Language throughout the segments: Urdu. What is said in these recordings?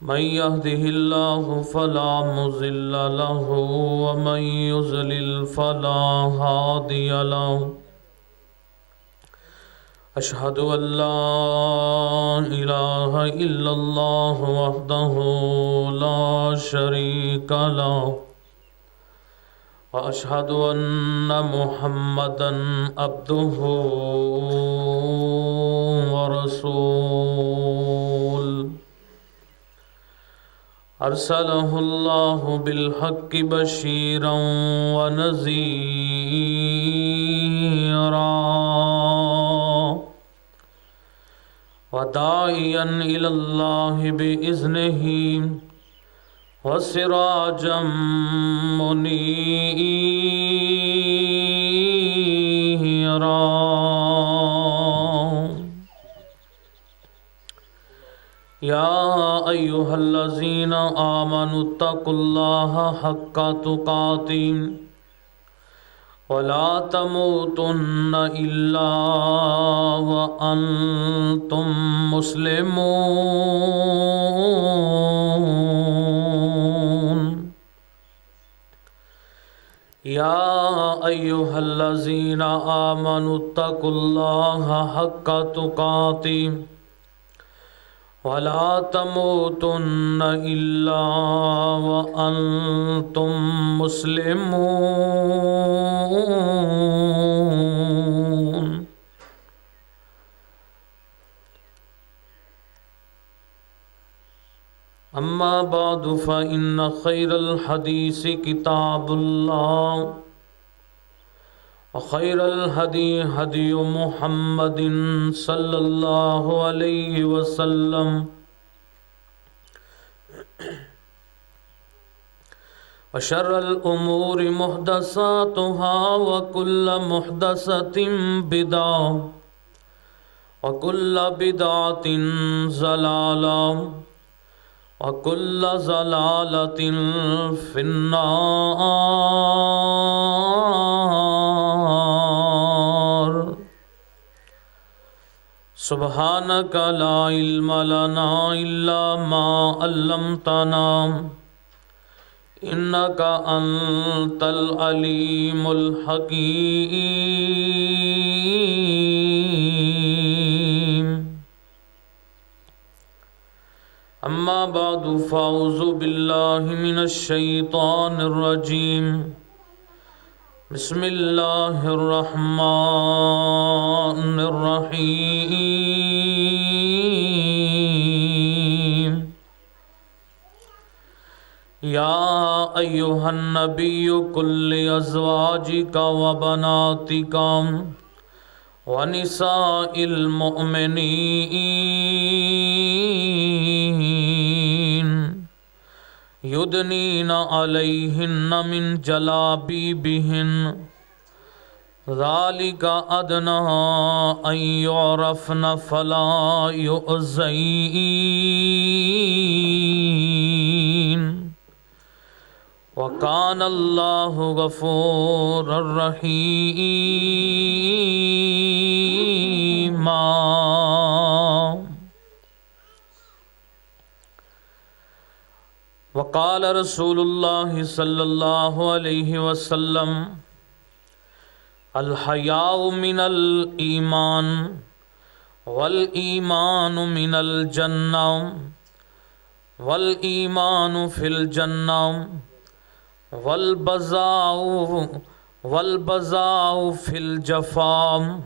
من يهده الله فلا مضل له ومن يضلل فلا هادي له أشهد أن لا إله إلا الله وحده لا شريك له وأشهد أن محمدا عبده ورسوله أرسله الله بالحق بشيرا ونذيرا وداعيا إلى الله بإذنه وسراجا منيرا يا أيها الذين آمنوا اتقوا الله حق تقاته ولا تموتن إلا وأنتم مسلمون يا أيها الذين آمنوا اتقوا الله حق تقاته ولا تموتن إلا وأنتم مسلمون أما بعد فإن خير الحديث كتاب الله وخير الهدي هدي محمد صلى الله عليه وسلم وشر الأمور محدثاتها وكل محدثة بدعة وكل بدعة ضلالة وكل ضلالة في النار سبحانك لا علم لنا إلا ما علمتنا إنك أنت العليم الحكيم أما بعد فأعوذ بالله من الشيطان الرجيم بسم الله الرحمن الرحيم يا أيها النبي قل لأزواجك وبناتك ونساء المؤمنين يدنين عليهن من جلابيبهن ذلك أدنى أن يعرفن فلا يؤذين وكان الله غفورا رحيما وقال رسول الله صلى الله عليه وسلم الحياء من الإيمان والإيمان من الجنة والإيمان في الجنة والبزاء في الجفاء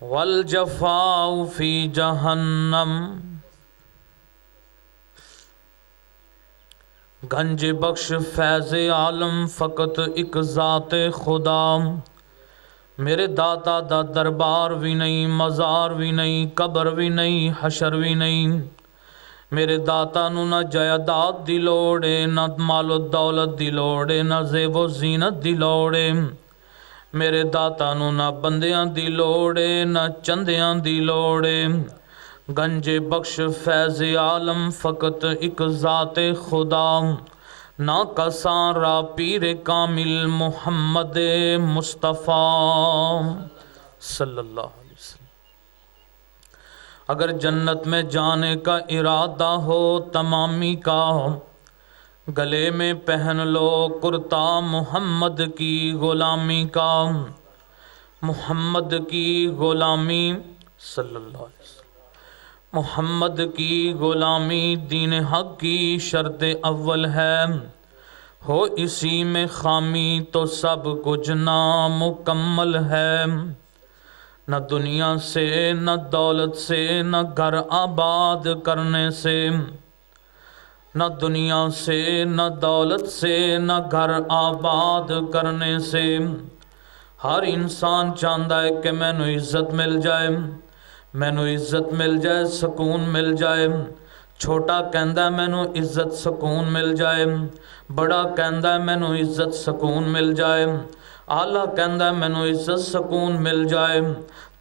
والجفاء في جہنم. گنج بخش فیض عالم فقط ایک ذات خدا. میرے داتا دا دربار بھی نہیں، مزار بھی نہیں، قبر بھی نہیں، حشر بھی نہیں. میرے داتا نو نہ جائیداد دی لوڑے، نہ مال و دولت دی لوڑے، نہ زیب و زینت دی لوڑے. میرے داتا نو نہ بندیاں دی لوڑے، نہ چندیاں دی لوڑے. گنج بخش فیض عالم فقط ایک ذات خدا. نا کساں را پیر کامل محمد مصطفیٰ صلی اللہ علیہ وسلم. اگر جنت میں جانے کا ارادہ ہو تمامی کا، گلے میں پہن لو کرتا محمد کی غلامی کا، محمد کی غلامی صلی اللہ علیہ وسلم، محمد کی غلامی دین حق کی شرط اول ہے، ہو اسی میں خامی تو سب کچھ نامکمل ہے، نہ دنیا سے نہ دولت سے نہ گھر آباد کرنے سے، نہ دنیا سے نہ دولت سے نہ گھر آباد کرنے سے، ہر انسان چاہتا ہے کہ میں نو عزت مل جائے، میں نو عزت مل جائے، سکون مل جائے، چھوٹا کہندا ہے میں نو عزت سکون مل جائے، بڑا کہندا ہے میں نو عزت سکون مل جائے، آلہ کہندا ہے میں نو عزت سکون مل جائے،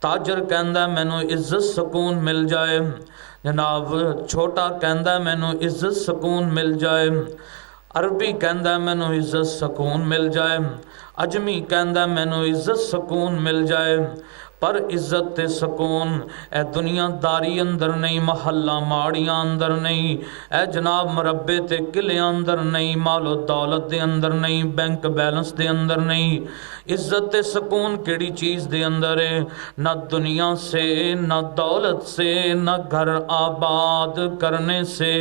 تاجر کہندا ہے میں نو عزت سکون مل جائے، جناب چھوٹا کہندا ہے میں نو عزت سکون مل جائے، عربی کہندا ہے میں نو عزت سکون مل جائے، اجمی کہندا ہے میں نو عزت سکون مل جائے، پر عزت تے سکون اے دنیا داری اندر نہیں، محلہ ماڑیاں اندر نہیں، اے جناب مربے تے قلعے اندر نہیں، مال و دولت دے اندر نہیں، بینک بیلنس دے اندر نہیں، عزت تے سکون کیڑی چیز دے اندر ہے؟ نہ دنیا سے نہ دولت سے نہ گھر آباد کرنے سے،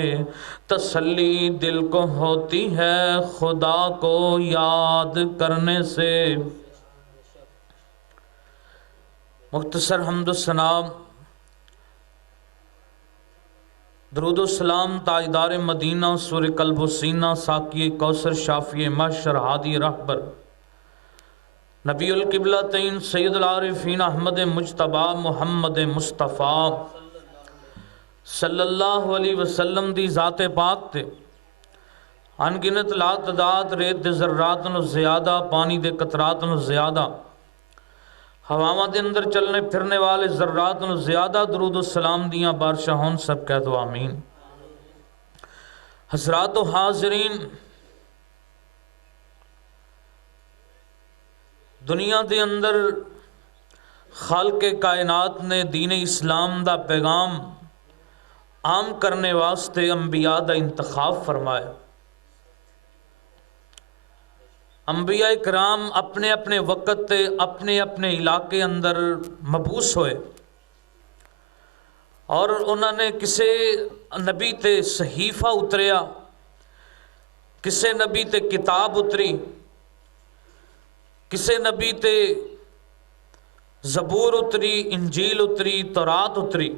تسلی دل کو ہوتی ہے خدا کو یاد کرنے سے۔ مختصر حمد و ثنا، درود و سلام تاجدار مدینہ، سور قلب و سینہ، ساقی کوثر، شافی محشر، ہادی رہبر، نبی القبلتین، سید العارفین، احمد مجتبی، محمد مصطفیٰ صلی اللہ علیہ وسلم دی ذات پاک تے انگنت لا تعداد ریت دے ذرات نو زیادہ، پانی دے قطرات نو زیادہ، ہواواں دے اندر چلنے پھرنے والے ذرات نو زیادہ درود و سلام دیاں بارشاں ہون، سب کہہ دو آمین۔ حضرات و حاضرین، دنیا دے اندر خالق کائنات نے دین اسلام دا پیغام عام کرنے واسطے انبیاء دا انتخاب فرمایا۔ انبیاء کرام اپنے اپنے وقت تے اپنے اپنے علاقے اندر مبعوث ہوئے، اور انہوں نے کسے نبی تے صحیفہ اتریا، کسے نبی تے کتاب اتری، کسے نبی تے زبور اتری، انجیل اتری، تورات اتری۔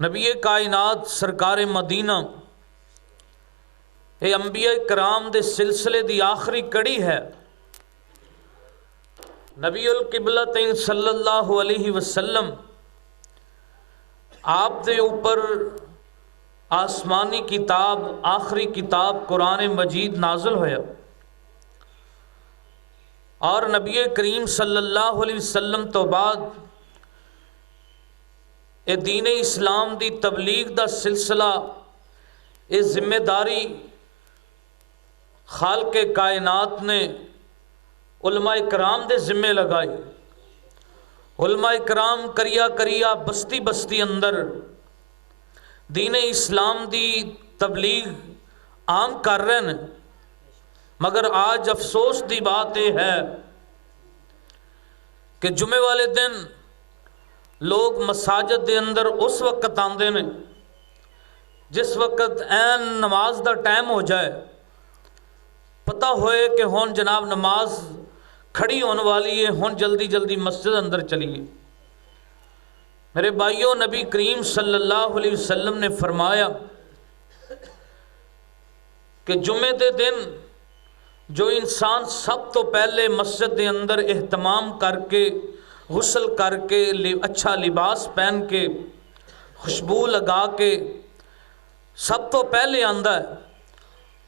نبی کائنات سرکار مدینہ اے انبیاء کرام دے سلسلے دی آخری کڑی ہے۔ نبی القبلتین صلی اللہ علیہ وسلم آپ دے اوپر آسمانی کتاب، آخری کتاب قرآن مجید نازل ہویا، اور نبی کریم صلی اللہ علیہ وسلم تو بعد اے دین اسلام دی تبلیغ دا سلسلہ، اے ذمہ داری خالق کائنات نے علماء کرام دے ذمہ لگائی۔ علماء کرام کریا کریا بستی بستی اندر دین اسلام دی تبلیغ عام کر رہے ہیں، مگر آج افسوس دی بات یہ ہے کہ جمعے والے دن لوگ مساجد دے اندر اس وقت آندے نے جس وقت عین نماز دا ٹائم ہو جائے، پتہ ہوئے کہ ہون جناب نماز کھڑی ہونے والی ہے، ہون جلدی جلدی مسجد اندر چلیے۔ میرے بھائیوں، نبی کریم صلی اللہ علیہ وسلم نے فرمایا کہ جمعے دے دن جو انسان سب تو پہلے مسجد دے اندر اہتمام کر کے، غسل کر کے، اچھا لباس پہن کے، خوشبو لگا کے سب تو پہلے آندا ہے،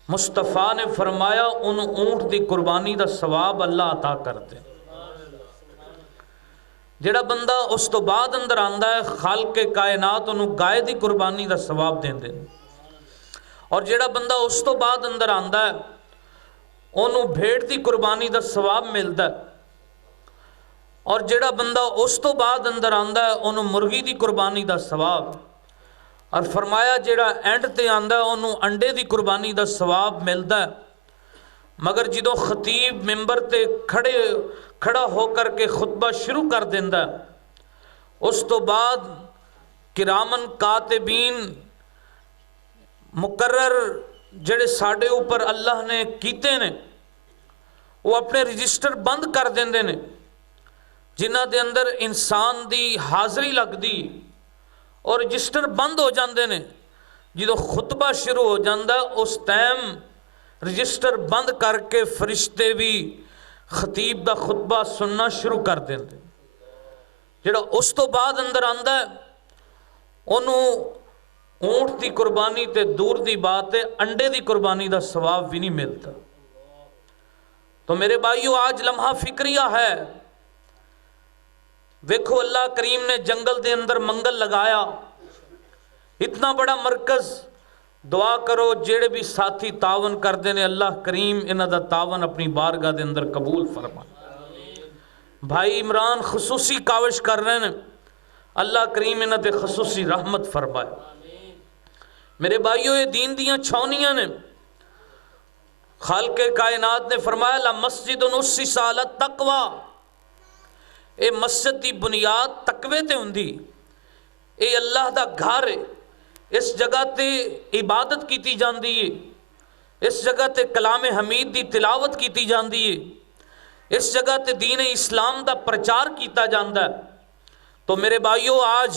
مصطفیٰ نے فرمایا ان اونٹ دی قربانی دا ثواب اللہ عطا کرتے۔ جڑا بندہ اس تو بعد اندر آندا ہے، خالق کائنات انہوں گائے دی قربانی دا ثواب دیں دے، اور جڑا بندہ اس تو بعد اندر آندا ہے انہوں بھیڑ دی قربانی دا ثواب ملتا ہے، اور جڑا بندہ اس تو بعد اندر آندا ہے انہوں مرغی دی قربانی دا ثواب، اور فرمایا جڑا اینڈ تے آندا ہے انہوں انڈے دی قربانی دا ثواب ملدا ہے۔ مگر جدوں خطیب ممبر تے کھڑا ہو کر کے خطبہ شروع کر دیندا ہے، اس تو بعد کرامن کاتبین مقرر جڑے ساڈے اوپر اللہ نے کیتے نے وہ اپنے رجسٹر بند کر دیندے نے، جنہ دے اندر انسان دی حاضری لگدی اور رجسٹر بند ہو جاندے نے۔ جدوں خطبہ شروع ہو جاندہ اس ٹائم رجسٹر بند کر کے فرشتے بھی خطیب دا خطبہ سننا شروع کر دیندے۔ جڑا اس تو بعد اندر آندا ہے انہوں اونٹ دی قربانی تے دور دی بات ہے انڈے دی قربانی دا ثواب بھی نہیں ملتا۔ تو میرے بھائیو آج لمحہ فکریہ ہے، دیکھو اللہ کریم نے جنگل دے اندر منگل لگایا، اتنا بڑا مرکز، دعا کرو جیڑے بھی ساتھی تعاون کر دینے اللہ کریم انہاں دا تعاون اپنی بارگاہ دے اندر قبول فرمائے۔ بھائی عمران خصوصی کاوش کر رہے ہیں، اللہ کریم انہاں تے خصوصی رحمت فرمائے۔ میرے بھائیو یہ دین دیاں چھونیاں نے، خالق کائنات نے فرمایا لَمَسْجِدٌ أُسِّسَ عَلَى التَّقْوَى، اے مسجد دی بنیاد تقوی تے ہوندی، اے اللہ دا گھر ہے، اس جگہ تے عبادت کیتی جاندی ہے، اس جگہ تے کلام حمید دی تلاوت کیتی جاندی ہے، اس جگہ تے دین اسلام دا پرچار کیتا جاندا ہے۔ تو میرے بھائیو آج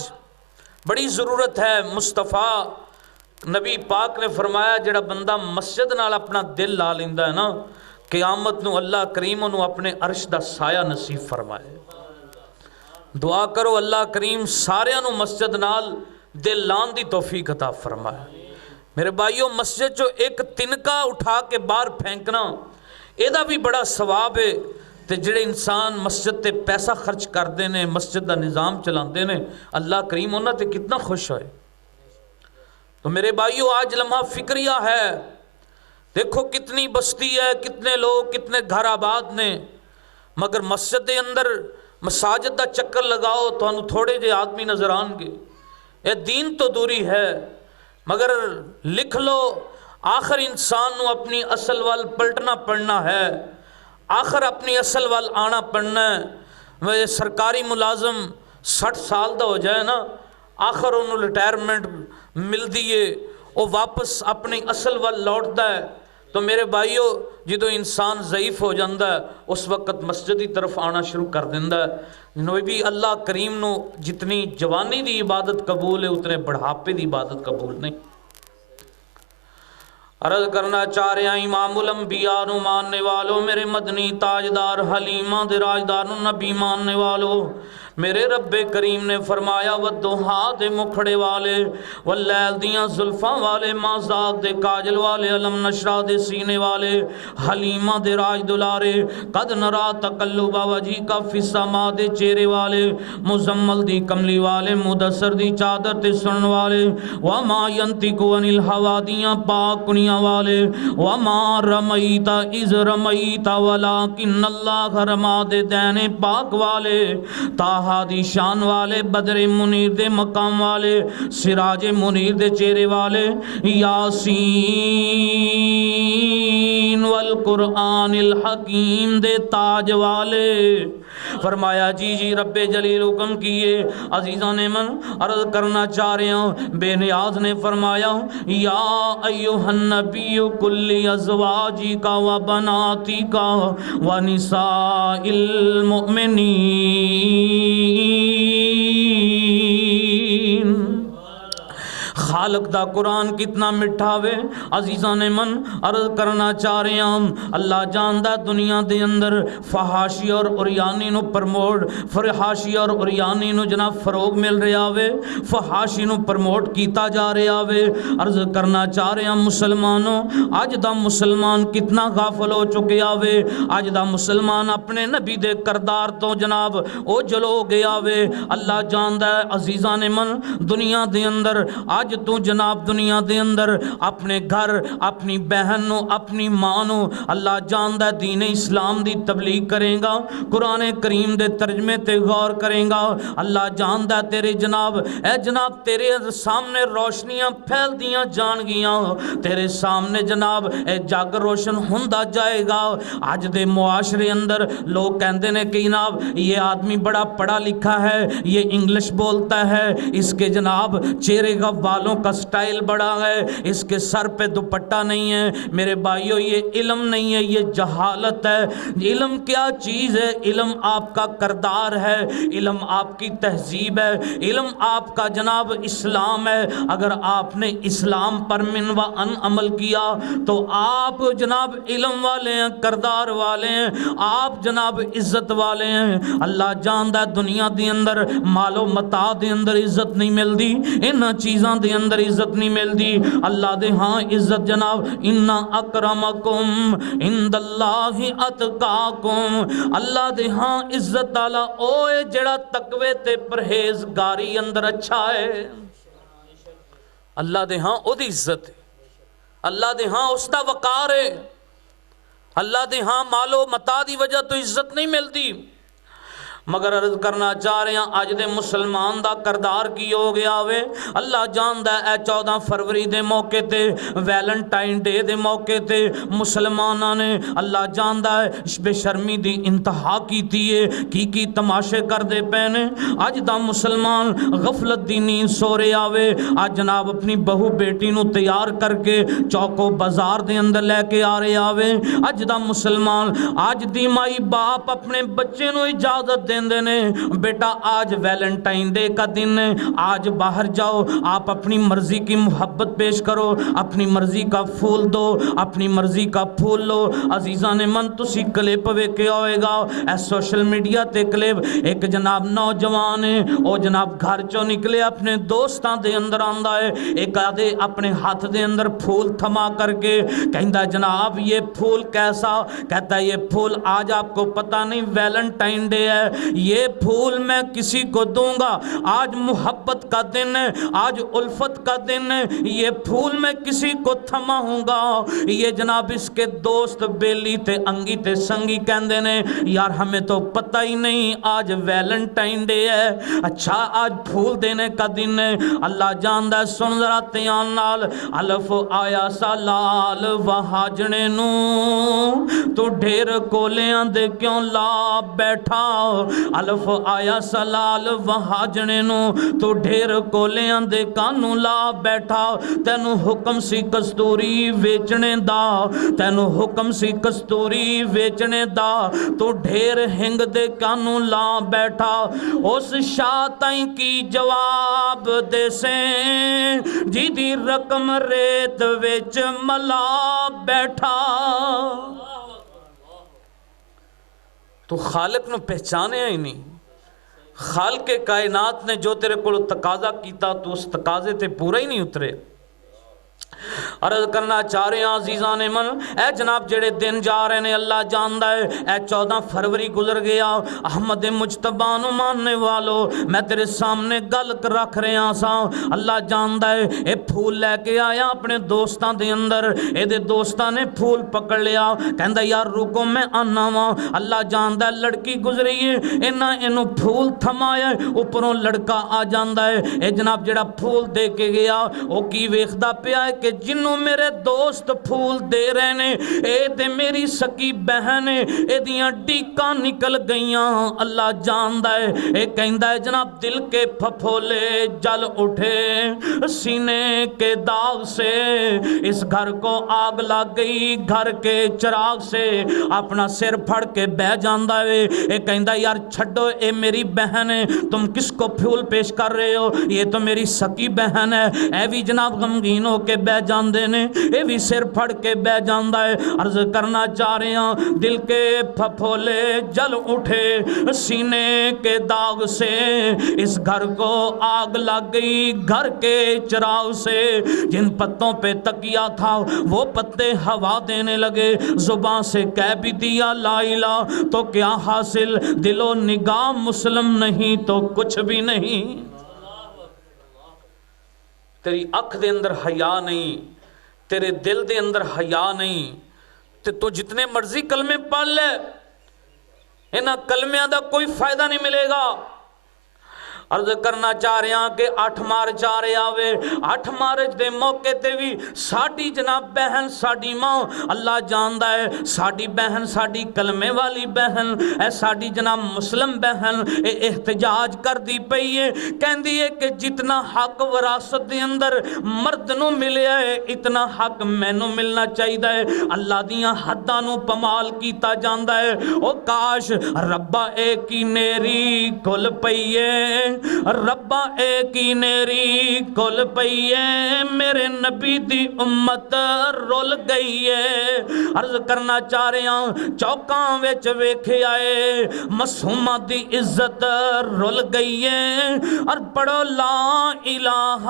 بڑی ضرورت ہے، مصطفیٰ نبی پاک نے فرمایا جڑا بندہ مسجد نال اپنا دل لا لیندا ہے نا، قیامت نو اللہ کریم انہوں اپنے عرش دا سایہ نصیب فرمائے۔ دعا کرو اللہ کریم سارے انہوں مسجد نال دل لان دی توفیق عطا فرمائے۔ میرے بھائیو مسجد جو ایک تنکا اٹھا کے باہر پھینکنا ایدہ بھی بڑا ثواب ہے، تے جڑے انسان مسجد تے پیسہ خرچ کر دینے، مسجد دا نظام چلان دینے، اللہ کریم انہوں تے کتنا خوش ہوئے۔ تو میرے بھائیو آج لمحہ فکریہ ہے، دیکھو کتنی بستی ہے، کتنے لوگ، کتنے گھر آباد نے، مگر مسجد دے اندر مساجد دا چکر لگاؤ تو انہوں تھوڑے جے آدمی نظر آنگے۔ یہ دین تو دوری ہے، مگر لکھ لو آخر انسان نو اپنی اصل وال پلٹنا پڑنا ہے، آخر اپنی اصل وال آنا پڑنا ہے۔ وہ سرکاری ملازم 60 سال دا ہو جائے نا، آخر انہوں ریٹائرمنٹ مل دیئے، وہ واپس اپنی اصل وال لوٹتا ہے۔ تو میرے بھائیو جدو انسان ضعیف ہو جاندہ ہے اس وقت مسجدی طرف آنا شروع کر دیندہ ہے۔ نوی بھی اللہ کریم نو جتنی جوانی دی عبادت قبول ہے اتنے بڑھاپے دی عبادت قبول نہیں۔ عرض کرنا چاہ رہے ہیں امام الانبیاء نو ماننے والو، میرے مدنی تاجدار حلیمہ دے راجدار نبی ماننے والو، میرے رب کریم نے فرمایا والدوحا دے مکھڑے والے، واللیل دیاں زلفاں والے، مازاق دے کاجل والے، علم نشرہ دے سینے والے، حلیمہ دے راج دلارے، قد نرا تقلب وجی کا فی السماء دے چہرے والے، مزمل دی کملی والے، مدثر دی چادر تے سن والے، وما ینتقو عن الہوا دیاں پاک کنیاں والے، وما رمیتا از رمیتا ولیکن اللہ رما دے دینے پاک والے، تاہا دی شان والے، بدر منیر دے مقام والے، سراج منیر دے چہرے والے، یاسین والقرآن الحکیم دے تاج والے۔ فرمایا جی جی رب جلیل حکم کیے، عزیزان من عرض کرنا چاہ رہے ہیں، بے نیاز نے فرمایا یا ایوہ النبی کل ازواجی کا و بناتی کا و نساء المؤمنین۔ خالق دا قرآن کتنا مٹھاوے، عزیزان من عرض کرنا چاہ رہے ہیں، اللہ جاندہ دنیا دے اندر فحاشی اور عریانی نو پرموٹ، فحاشی اور عریانی نو جناب فروغ مل رہے آوے، فحاشی نو پرموٹ کیتا جا رہے آوے۔ عرض کرنا چاہ رہے ہیں مسلمانوں، آج دا مسلمان کتنا غافل ہو چکے آوے، آج دا مسلمان اپنے نبی دے کردار تو جناب او جلو گیا آوے۔ اللہ جاندہ ہے عزیزان من دنیا دے اندر اج تو جناب دنیا دے اندر اپنے گھر اپنی بہن نو اپنی ماں نو اللہ جاندا ہے دین اسلام دی تبلیغ کرے گا، قرآن کریم دے ترجمے تے غور کرے گا، اللہ جاندا ہے تیرے جناب اے جناب تیرے سامنے روشنیاں پھیل دیاں جان گیاں، تیرے سامنے جناب اے جگ روشن ہوندا جائے گا۔ آج دے معاشرے اندر لوگ کہندے نے کہ جناب یہ آدمی بڑا پڑھا لکھا ہے، یہ انگلش بولتا ہے، اس کے جناب چہرے کا بالوں کا سٹائل بڑا ہے، اس کے سر پہ دوپٹہ نہیں ہے۔ میرے بھائیو یہ علم نہیں ہے، یہ جہالت ہے۔ علم کیا چیز ہے؟ علم آپ کا کردار ہے، علم آپ کی تہذیب ہے، علم آپ کا جناب اسلام ہے۔ اگر آپ نے اسلام پر من و ان عمل کیا تو آپ جناب علم والے ہیں، کردار والے ہیں، آپ جناب عزت والے ہیں۔ اللہ جاندا دنیا دے اندر مال و متاع دے اندر عزت نہیں ملدی، انہاں چیزاں دے اندر عزت نہیں ملدی۔ اللہ دے ہاں عزت جناب ان اکرمکم عند اللہ اتقاکم، اللہ دے ہاں عزت والا اوے جڑا تقوی تے پرہیزگاری اندر اچھا ہے۔ اللہ دے ہاں او دی عزت ہے، اللہ دے ہاں اس دا وقار ہے، اللہ دے ہاں مال و متاع دی وجہ تو عزت نہیں ملتی۔ مگر عرض کرنا چاہ رہے ہیں آج دے مسلمان دا کردار کی ہو گیا ہوئے۔ اللہ جاندا ہے اے 14 فروری دے موقع تے ویلنٹائن ڈے دے موقع تے مسلمانہ نے اللہ جاندا ہے بے شرمی دی انتہا کیتی ہے، کی تماشے کر دے پینے۔ آج دا مسلمان غفلت دی نیند سو رہے آوے، آج جناب اپنی بہو بیٹی نو تیار کر کے چوکو بازار دے اندر لے کے آ رہے آوے۔ آج دا مسلمان آج دی مائی باپ اپنے بچے نو اجازت دیندے نے بیٹا آج ویلنٹائن ڈے کا دن ہے، آج باہر جاؤ، آپ اپنی مرضی کی محبت پیش کرو، اپنی مرضی کا پھول دو، اپنی مرضی کا پھول لو۔ عزیزان من تسی کلپ ویکھے ہوئے گا اے سوشل میڈیا تے کلپ، ایک جناب نوجوان ہے او جناب گھر چوں نکلے اپنے دوستاں دے اندر آندا ہے، ایک آدھے اپنے ہاتھ دے اندر پھول تھما کر کے کہندا جناب یہ پھول کیسا؟ کہتا ہے یہ پھول آج آپ کو پتہ نہیں ویلنٹائن ڈے ہے، یہ پھول میں کسی کو دوں گا، آج محبت کا دن ہے، آج الفت کا دن ہے، یہ پھول میں کسی کو تھما ہوں گا۔ یہ جناب اس کے دوست بیلی تے انگی تے سنگی کہندے نے یار ہمیں تو پتہ ہی نہیں آج ویلنٹائن ڈے ہے، اچھا آج پھول دینے کا دن ہے۔ اللہ جاندا ہے سن ذرا تیان نال الف آیا سا لال وہاجنے نو تو ڈھیر کولیاں دے کیوں لا بیٹھا، الف آیا سلال وہاجنے نو تو ڈھیر کولیاں دے کانوں لا بیٹھا، تینو حکم سی کستوری ویچنے دا، تینو حکم سی کستوری ویچنے دا تو ڈھیر ہنگ دے کانوں لا بیٹھا، اس شاہ تائیں کی جواب دے سیں جی دی رقم ریت ویچ ملا بیٹھا۔ تو خالق نو پہچانے ہی نہیں، خالق کائنات نے جو تیرے کو تقاضا کیتا تو اس تقاضے تے پورا ہی نہیں اترے۔ عرض کرنا چاہ رہے ہیں عزیزان من اے جناب جڑے دن جا رہے ہیں اللہ جاندا ہے اے 14 فروری گزر گیا، احمد مجتبی نو ماننے والو میں تیرے سامنے گل رکھ رہا سا، اللہ جاندا ہے اے پھول لے کے آیا اپنے دوستاں دے اندر، اے دے دوستاں نے پھول پکڑ لیا، کہندا یار رکو میں آنا وا، اللہ جاندا ہے لڑکی گزری ہے انہاں اینو پھول تھمایا اوپروں لڑکا آ جاندا ہے، اے جناب جڑا پھول دے کے گیا او کی ویکھدا پیا ہے کہ جنوں میرے دوست پھول دے رہے نے اے تے میری سکی بہن اے دیاں ڈیکاں نکل گئیاں، اللہ جاندا ہے اے کہندا ہے جناب دل کے پھپھولے جل اٹھے سینے کے داغ سے، اس گھر کو آگ لگ گئی گھر کے چراغ سے، اپنا سر پھڑ کے بہ جاندا ہے، اے کہندا یار چھڈو اے میری بہن ہے، تم کس کو پھول پیش کر رہے ہو، یہ تو میری سکی بہن ہے، اے بھی جناب غمگین ہو کے بہ جاندے نے، اے بھی سر پھڑ کے بہ جاندا ہے۔ عرض کرنا چاہ رہے ہیں دل کے پھپھولے جل اٹھے سینے کے داغ سے، اس گھر کو آگ لگ گئی گھر کے چراغ سے، جن پتوں پہ تکیا تھا وہ پتے ہوا دینے لگے، زبان سے کہہ بھی دیا لا الہ تو کیا حاصل، دل و نگاہ مسلم نہیں تو کچھ بھی نہیں۔ تیری اکھ دے اندر حیا نہیں، تیرے دل دے اندر حیا نہیں، تو جتنے مرضی کلمے پڑھ لے، انہاں کلمیاں دا کوئی فائدہ نہیں ملے گا۔ عرض کرنا چاہ رہے ہیں کہ 8 مارچ آ رہے آوے، 8 مارچ دے موقع تے بھی ساڑی جناب بہن، ساڑی ماں، اللہ جاندہ ہے ساڑی بہن، ساڑی کلمے والی بہن، اے ساڑی جناب مسلم بہن اے احتجاج کر دی پئی ہے، کہن دی ہے کہ جتنا حق وراثت دے اندر مرد نو ملے ہے اتنا حق میں نو ملنا چاہیے ہے۔ اللہ دیاں حداں نو پمال کیتا جاندہ ہے۔ او کاش ربا اے کی نیری کھل پئی ہے، ربا اے کی نیری کھل پئی ہے، میرے نبی دی امت رول گئی ہے۔ عرض کرنا چاہ رہے ہیں چوکاں ویچ ویکھے آئے معصومہ دی عزت رول گئی ہے، اور پڑھو لا الہ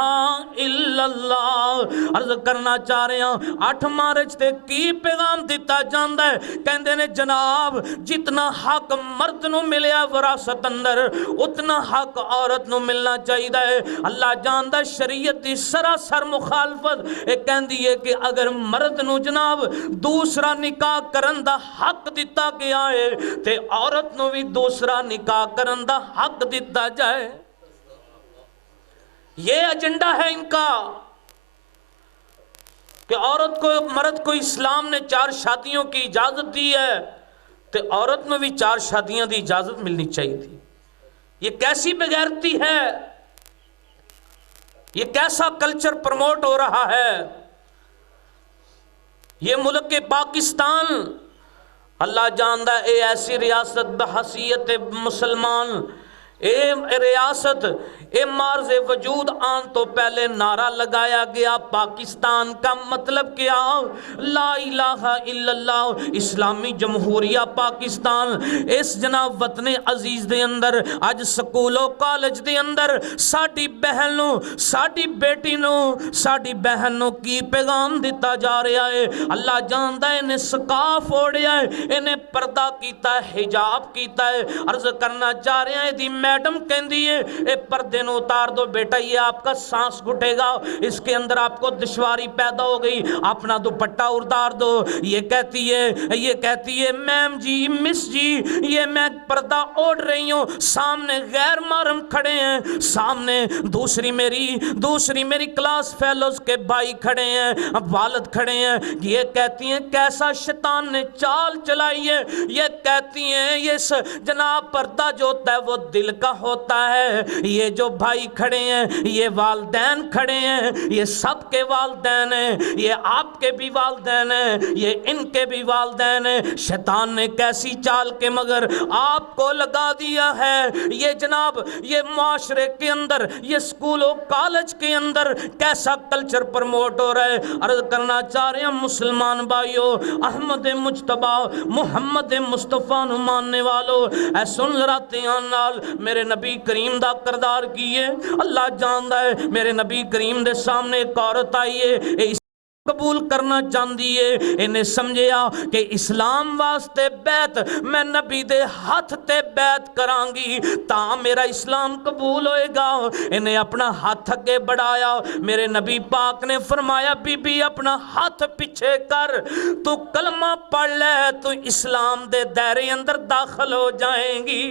الا اللہ۔ عرض کرنا چاہ رہے ہیں 8 مارچ تے کی پیغام دیتا جاندہ ہے، کہندے نے جناب جتنا حق مرد نو ملیا وراثت اندر اتنا حق عورت نو ملنا چاہیے ہے۔ اللہ جاندہ شریعت دی سراسر مخالفت ایک کہندی ہے کہ اگر مرد نو جناب دوسرا نکاح کرن دا حق دیتا گیا ہے تے عورت نو بھی دوسرا نکاح کرن دا حق دیتا جائے۔ یہ ایجنڈا ہے ان کا کہ عورت کو مرد کو اسلام نے 4 شادیوں کی اجازت دی ہے تے عورت میں بھی 4 شادیاں دی اجازت ملنی چاہیے تھی۔ یہ کیسی بغیرتی ہے، یہ کیسا کلچر پروموٹ ہو رہا ہے۔ یہ ملک پاکستان اللہ جاندہ اے ایسی ریاست بحیثیت مسلمان، اے ریاست اے مارز وجود آن تو پہلے نعرہ لگایا گیا پاکستان کا مطلب کیا؟ لا الہ الا اللہ، اسلامی جمہوریہ پاکستان۔ اس جناب وطن عزیز دے اندر آج سکول و کالج دے اندر ساڑی بہنوں، ساڑی بیٹی نو، ساڑی بہنوں کی پیغام دیتا جا رہا ہے۔ اللہ جاندہ ہے انہیں سکاف اوڑیا ہے، انہیں پردہ کیتا ہے، حجاب کیتا ہے۔ عرض کرنا چاہ رہے ہیں دی میڈم کہندی ہے اے پردے نو اتار دو بیٹا، یہ آپ کا سانس گھٹے گا، اس کے اندر آپ کو دشواری پیدا ہو گئی، اپنا دوپٹہ اتار دو۔ یہ کہتی ہے میم جی، مس جی، یہ میں پردہ اوڑھ رہی ہوں، سامنے غیر محرم کھڑے ہیں، سامنے دوسری میری کلاس فیلوز کے بھائی کھڑے ہیں، والد کھڑے ہیں۔ یہ کہتی ہیں کیسا شیطان نے چال چلائی ہے۔ یہ کہتی ہیں یہ جناب پردہ جو ہوتا ہے وہ دل کا ہوتا ہے۔ یہ جو بھائی کھڑے ہیں، یہ والدین کھڑے ہیں، یہ سب کے والدین ہیں، یہ آپ کے بھی والدین ہیں، یہ ان کے بھی والدین ہیں۔ شیطان نے کیسی چال کے مگر آپ کو لگا دیا ہے۔ یہ جناب یہ معاشرے کے اندر، یہ سکول و کالج کے اندر کیسا کلچر پرموٹ ہو رہا ہے۔ عرض کرنا چاہ رہے ہیں مسلمان بھائیو، احمد مجتبی محمد مصطفیٰ نو ماننے والو، اے سن ذرا دھیان نال میرے نبی کریم دا کردار کیے۔ اللہ جاندہ ہے میرے نبی کریم دے سامنے ایک عورت آئیے، قبول کرنا چاندی ہے، انہیں سمجھیا کہ اسلام واسطے بیعت میں نبی دے ہاتھ تے بیعت کرانگی تا میرا اسلام قبول ہوئے گا۔ انہیں اپنا ہاتھ اگے بڑھایا، میرے نبی پاک نے فرمایا بی بی اپنا ہاتھ پیچھے کر، تو کلمہ پڑھ لے تو اسلام دے دائرے اندر داخل ہو جائیں گی۔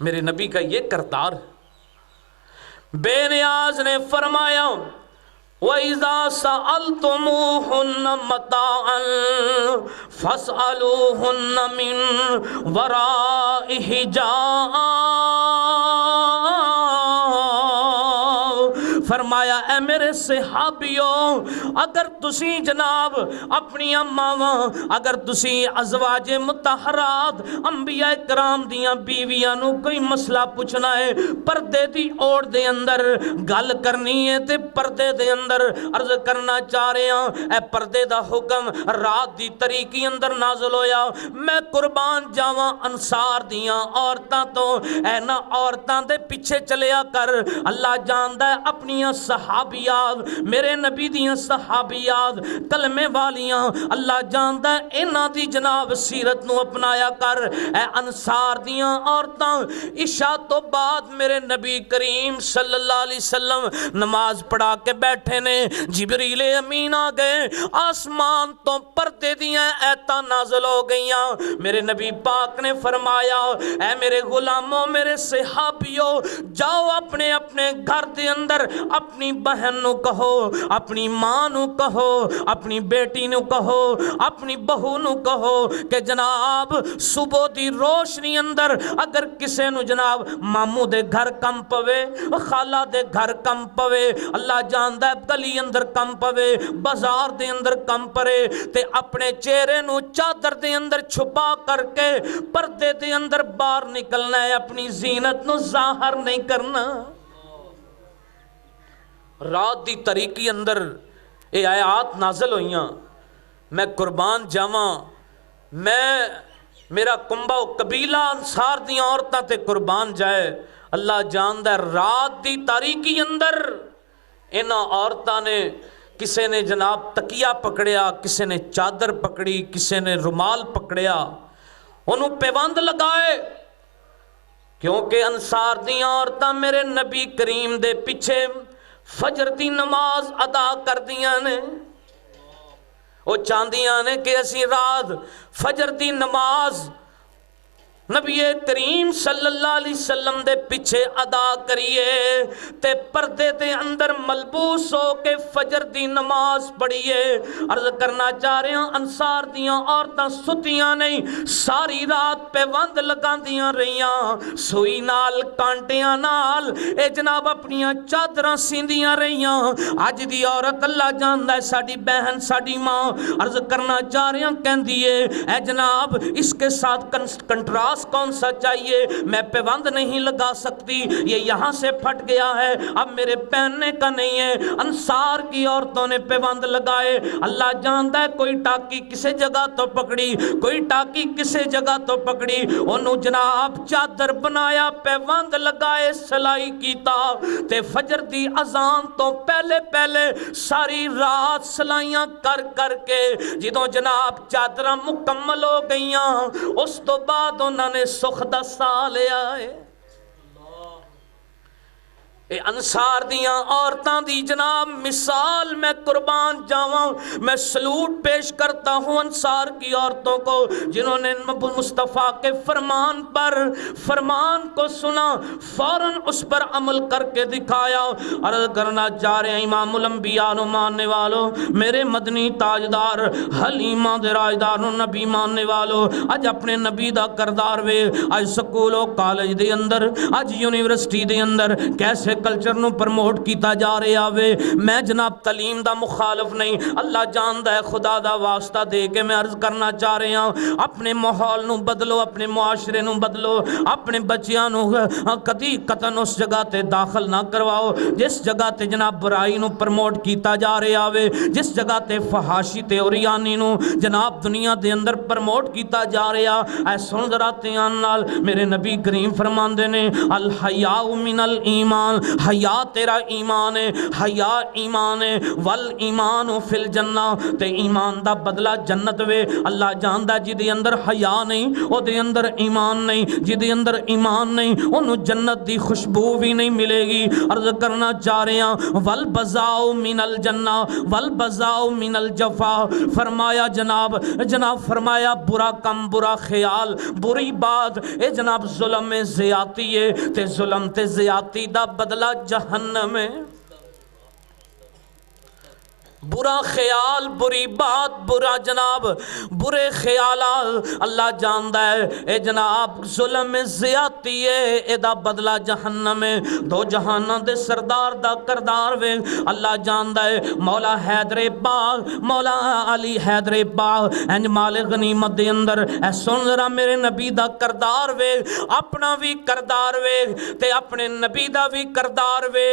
میرے نبی کا یہ کردار بے نیاز نے فرمایا وَإِذَا سَأَلْتُمُوهُنَّ مَتَاعًا فَاسْأَلُوهُنَّ مِنْ وَرَاءِ حِجَابٍ۔ فرمایا اے میرے صحابیوں، اگر تسی جناب اپنی ماواں، اگر تسی ازواج مطہرات انبیاء کرام دیاں بیویاں نو کوئی مسئلہ پوچھنا ہے، پردے دی اوڑ دے اندر گل کرنی ہے تے پردے دے اندر عرض کرنا چاہ رہے ہیں اے پردے دا حکم رات دی طریقی اندر نازل ہویا۔ میں قربان جاواں انصار دیاں عورتاں تو، اے نا عورتاں دے پیچھے چلیا کر۔ اللہ جاندہ ہے اپنی صحابیات میرے نبی دیاں صحابیات کلمے والیاں اللہ جاندا انہاں دی جناب سیرت نو اپنایا کر اے انصار دیاں عورتاں عشاء تو بعد میرے نبی کریم صلی اللہ علیہ وسلم نماز پڑھا کے بیٹھے نے جبریل امین آ گئے آسمان تو پردے دیاں ایتاں نازل ہو گئیاں میرے نبی پاک نے فرمایا اے میرے غلاموں میرے صحابیوں جاؤ اپنے اپنے گھر دے اندر اپنی بہن نو کہو اپنی ماں نو کہو اپنی بیٹی نو کہو اپنی بہو نو کہو کہ جناب صبح دی روشنی اندر اگر کسے نو جناب ماموں دے گھر کم پوے خالہ دے گھر کم پوے اللہ جاندا ہے گلی اندر کم پوے بازار دے اندر کم پرے تے اپنے چہرے نو چادر دے اندر چھپا کر کے پردے دے اندر باہر نکلنا ہے اپنی زینت نو ظاہر نہیں کرنا رات دی تاریکی اندر اے آیات نازل ہوئیاں میں قربان جاواں میں میرا کنبہ و قبیلہ انصار دیاں عورتاں تے قربان جائے اللہ جاندا ہے رات دی تاریکی اندر انہاں عورتاں نے کسے نے جناب تکیہ پکڑیا کسے نے چادر پکڑی کسے نے رومال پکڑیا انہوں پیوند لگائے کیونکہ انصار دیاں عورتاں میرے نبی کریم دے پیچھے فجر دی نماز ادا کر دیاں نے وہ چاندیاں نے کہ اسی رات فجر دی نماز نبی کریم صلی اللہ علیہ وسلم دے پیچھے ادا کریے تے پردے دے اندر ملبوس ہو کے فجر دی نماز پڑھیے عرض کرنا چاہ رہے ہیں انصار دیاں عورتاں ستیاں نہیں ساری رات پیوند لگاندیاں رہیاں سوئی نال کانٹیاں نال اے جناب اپنیاں چادراں سیندیاں رہیاں آج دی عورت اللہ جاندا ہے ساڑی بہن ساڑی ماں عرض کرنا چاہ رہے ہیں کہن دیئے اے جناب اس کے ساتھ کنٹراس کون سا چاہیے میں پیوند نہیں لگا سکتی یہ یہاں سے پھٹ گیا ہے اب میرے پہننے کا نہیں ہے انصار کی عورتوں نے پیوند لگائے اللہ جانتا ہے کوئی ٹاکی کسے جگہ تو پکڑی کوئی ٹاکی کسے جگہ تو پکڑی انہوں جناب چادر بنایا پیوند لگائے سلائی کیتا تے فجر دی اذان تو پہلے پہلے ساری رات سلائیاں کر کر کے جدوں جناب چادرہ مکمل ہو گئیاں اس تو بعد انہوں نے سخ دا سال آئے اے انصار دیاں عورتاں دی جناب مثال میں قربان جاواں میں سلوٹ پیش کرتا ہوں انصار کی عورتوں کو جنہوں نے مصطفیٰ کے فرمان پر فرمان کو سنا فوراً اس پر عمل کر کے دکھایا عرض کرنا چاہ رہے ہیں امام الانبیاء نو ماننے والو میرے مدنی تاجدار حلیمہ دے راجدار نو نبی ماننے والو اج اپنے نبی دا کردار وے اج سکول و کالج دے اندر اج یونیورسٹی دے اندر کیسے کلچر نو پرموٹ کیتا جا رہے آوے میں جناب تعلیم دا مخالف نہیں اللہ جاندا ہے خدا دا واسطہ دے کے میں عرض کرنا چاہ رہے ہیں اپنے ماحول نو بدلو اپنے معاشرے نو بدلو اپنے بچیاں نو کدی قطن اس جگہ تے داخل نہ کرواؤ جس جگہ تے جناب برائی نو پرموٹ کیتا جا رہے آوے جس جگہ تے فحاشی تے اوریانی نو جناب دنیا دے اندر پرموٹ کیتا جا رہے اے سن ذرا دھیان نال میرے نبی کریم فرماندے نے الحیاء من الایمان حیا تیرا ایمان ہے حیا ایمان ہے والایمان فی الجنہ تے ایمان دا بدلہ جنت وے اللہ جاندا جی دے اندر حیا نہیں او دے اندر ایمان نہیں جی دے اندر ایمان نہیں انہوں جنت دی خوشبو بھی نہیں ملے گی عرض کرنا چاہ رہے ہیں والبزاؤ من الجنہ والبزاؤ من الجفا فرمایا جناب فرمایا برا کم برا خیال بری بات اے جناب ظلم میں زیادتی ہے تے ظلم تے زیادتی دا بدلہ جہنم ہے برا خیال بری بات برا جناب برے خیالات اللہ جاندا ہے اے جناب ظلم میں زیادتی ہے اے دا بدلہ جہنم ہے دو جہاناں دے سردار دا کردار وے اللہ جاندا ہے مولا حیدر باغ مولا علی حیدر باغ انج مال غنیمت دے اندر اے سن ذرا میرے نبی دا کردار وے اپنا بھی کردار وے تے اپنے نبی دا بھی کردار وے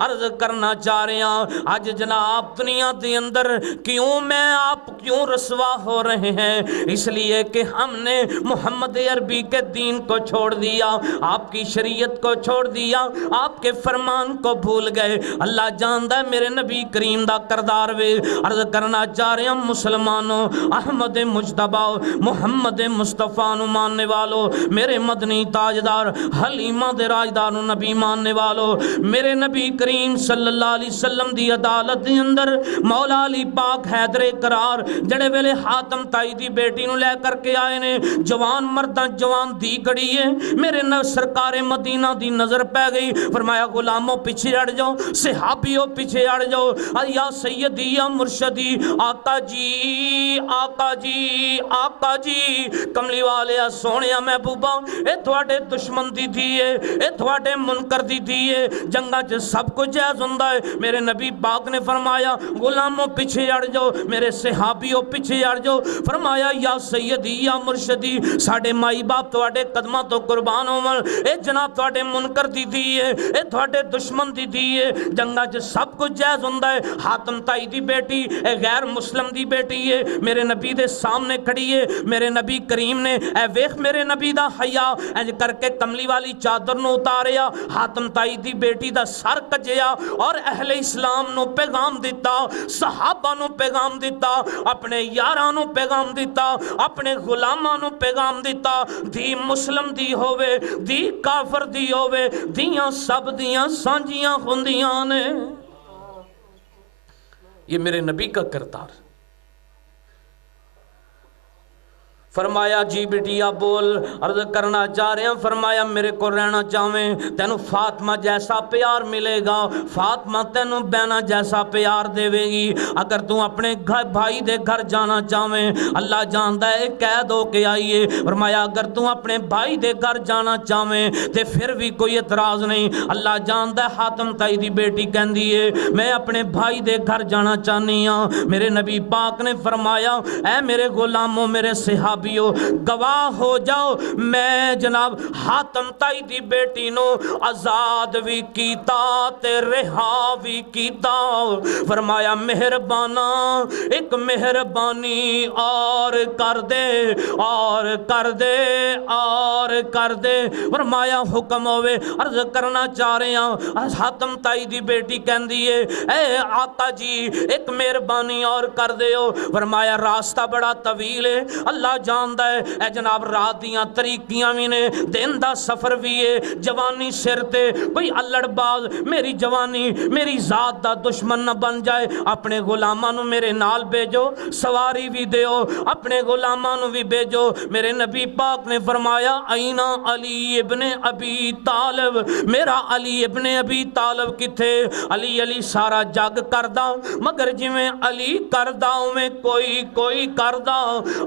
عرض کرنا چاہ رہے ہیں اج جناب دنیا دنیا دے اندر کیوں میں آپ کیوں رسوا ہو رہے ہیں؟ اس لیے کہ ہم نے محمد عربی کے دین کو چھوڑ دیا، آپ کی شریعت کو چھوڑ دیا، آپ کے فرمان کو بھول گئے۔ اللہ جاندا ہے میرے نبی کریم دا کردار وے۔ عرض کرنا چاہ رہے ہیں مسلمانوں، احمد مجتبی محمد مصطفیٰ نو ماننے والو، میرے مدنی تاجدار حلیمہ دے راجدار نبی ماننے والو، میرے نبی کریم صلی اللہ علیہ وسلم دی عدالت دے اندر مولا علی پاک حیدر قرار جڑے ویلے حاتم تائی دی بیٹی نو لے کر کے آئے نے، جوان مرداں جوان دی کڑی ہے، میرے سرکار مدینہ دی نظر پہ گئی، فرمایا غلاموں پیچھے ہٹ جاؤ، صحابیوں پیچھے ہٹ جاؤ، یا سیدی یا مرشدی، آقا جی آقا جی آقا جی، کملی والے سونیا محبوبہ اے تھوڑے دشمن دی دیئے، اے تھوڑے منکر دی دیئے، جنگا چ سب کو جائز ہوندا ہے۔ میرے نبی پاک نے فرمایا غلاموں پیچھے ہٹ جاؤ، میرے صحابیوں پیچھے ہٹ جاؤ، فرمایا یا سیدی یا مرشدی، ساڈے مائی باپ تھوڑے قدماں تو قربان ہون، اے جناب تھوڑے منکر دی دیئے، اے تھوڑے دشمن دی دیئے، جنگا چ سب کو جائز ہوندا ہے۔ حاتم تائی دی بیٹی اے غیر مسلم دی بیٹی ہے، میرے نبی دے سامنے کھڑی ہے، میرے نبی کریم نے اے ویکھ میرے نبی دا حیا انج کر کے کملی والی چادر نو اتاریا، حاتم تائی دی بیٹی دا سر کجیا اور اہل اسلام نو پیغام دیتا، صحابہ نو پیغام دیتا، اپنے یاراں نو پیغام دیتا، اپنے غلاماں نو پیغام دیتا، دی مسلم دی ہووے دی کافر دی ہووے، دیاں سب دیاں سانجیاں ہوندیاں نے۔ یہ میرے نبی کا کردار۔ فرمایا جی بیٹیا بول، عرض کرنا چاہ رہے ہیں، فرمایا میرے کو رہنا چاہویں، تینو فاطمہ جیسا پیار ملے گا، فاطمہ تینو بہنا جیسا پیار دے گی۔ اگر تو اپنے بھائی دے گھر جانا چاہویں، اللہ جانتا ہے قید ہو کے آئیے، فرمایا اگر تو اپنے بھائی دے گھر جانا چاہویں تے پھر بھی کوئی اعتراض نہیں، اللہ جانتا ہے۔ حاتم تائی دی بیٹی کہندی ہے میں اپنے بھائی دے گھر جانا چاہنی ہاں، میرے نبی پاک نے فرمایا اے میرے غلاموں میرے صحابہ گواہ ہو جاؤ، میں جناب حاتم تائی دی بیٹی نو آزاد بھی کیتا تے رہا بھی کیتا، فرمایا مہربانا ایک مہربانی اور کر دے اور کر دے اور کر دے، فرمایا حکم ہوئے۔ عرض کرنا چاہ رہے ہیں حاتم تائی دی بیٹی کہندی ہے اے آقا جی ایک مہربانی اور کر دے ہو، فرمایا راستہ بڑا طویل ہے، اللہ جاندا ہے اے جناب رات دیاں طریقیاں بھی نے، دن دا سفر بھی ہے، جوانی سر تے کوئی الڑ باز میری جوانی میری ذات دا دشمن نہ بن جائے، اپنے غلاماں نو میرے نال بھیجو، سواری بھی دیو، اپنے غلاماں نو بھی بھیجو۔ میرے نبی پاک نے فرمایا اینا علی ابن ابی طالب، میرا علی ابن ابی طالب کتھے؟ علی علی سارا جگ کردا مگر جویں علی کردا اویں کوئی کردا۔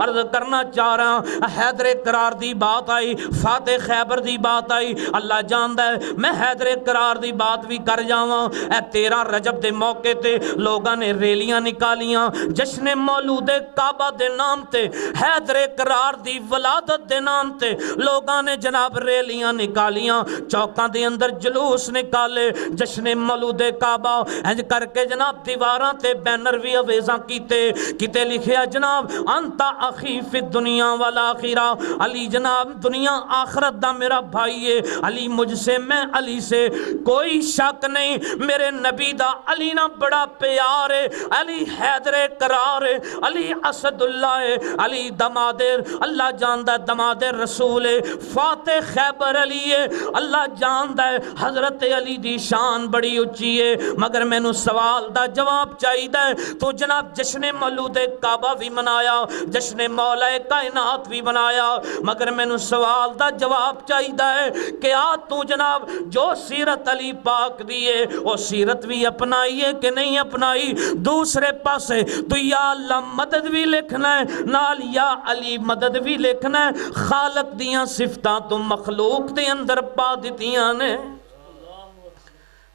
عرض کرنا چاہ رہا حیدر قرار دی بات آئی، فاتح خیبر دی بات آئی، اللہ جاندا ہے میں حیدر قرار دی بات بھی کر جاواں۔ اے 13 رجب دے موقع تے لوگاں نے ریلیاں نکالیاں، جشن مولود کعبہ دے نام تے، حیدر قرار دی ولادت دے نام تے لوگاں نے جناب ریلیاں نکالیاں، چوکاں دے اندر جلوس نکالے، جشن مولود کعبہ انج کر کے جناب دیواراں تے بینر بھی اویزاں کیتے، کتے لکھیا جناب انتا اخی فی الدنیا والآخرہ، علی جناب دنیا آخرت دا میرا بھائی ہے، علی مجھ سے میں علی سے کوئی شک نہیں، میرے نبی دا علی نہ بڑا پیار ہے، علی حیدر قرار ہے، علی اسد اللہ ہے، علی دماد اللہ جاندا دماد رسول ہے، فاتح خیبر علی ہے، اللہ جاندا ہے حضرت علی دی شان بڑی اچھی ہے، مگر میں نو سوال دا جواب چاہیدا ہے، تو جناب جشن مولود کعبہ بھی منایا، جشن مولا کائنات بھی بنایا، مگر میں نو سوال دا جواب چاہیدا ہے کہ تو جناب جو سیرت علی پاک دیئے وہ سیرت بھی اپنائی ہے کہ نہیں اپنائی؟ دوسرے پاسے تو یا اللہ مدد بھی لکھنا ہے نال یا علی مدد بھی لکھنا ہے، خالق دیاں صفتاں تو مخلوق دے اندر پا دیتیاں نے۔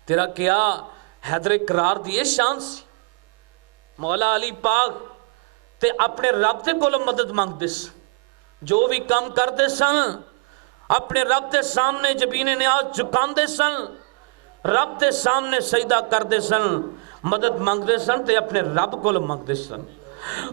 تیرا کیا حیدر قرار دیئے شان سی، مولا علی پاک تے اپنے رب دے کولو مدد مانگ دے سن، جو بھی کام کر دے سن اپنے رب دے سامنے جبین نیاز چکان دے سن، رب دے سامنے سجدہ کر دے سن، مدد منگتے سن تے اپنے رب کو منگتے سن۔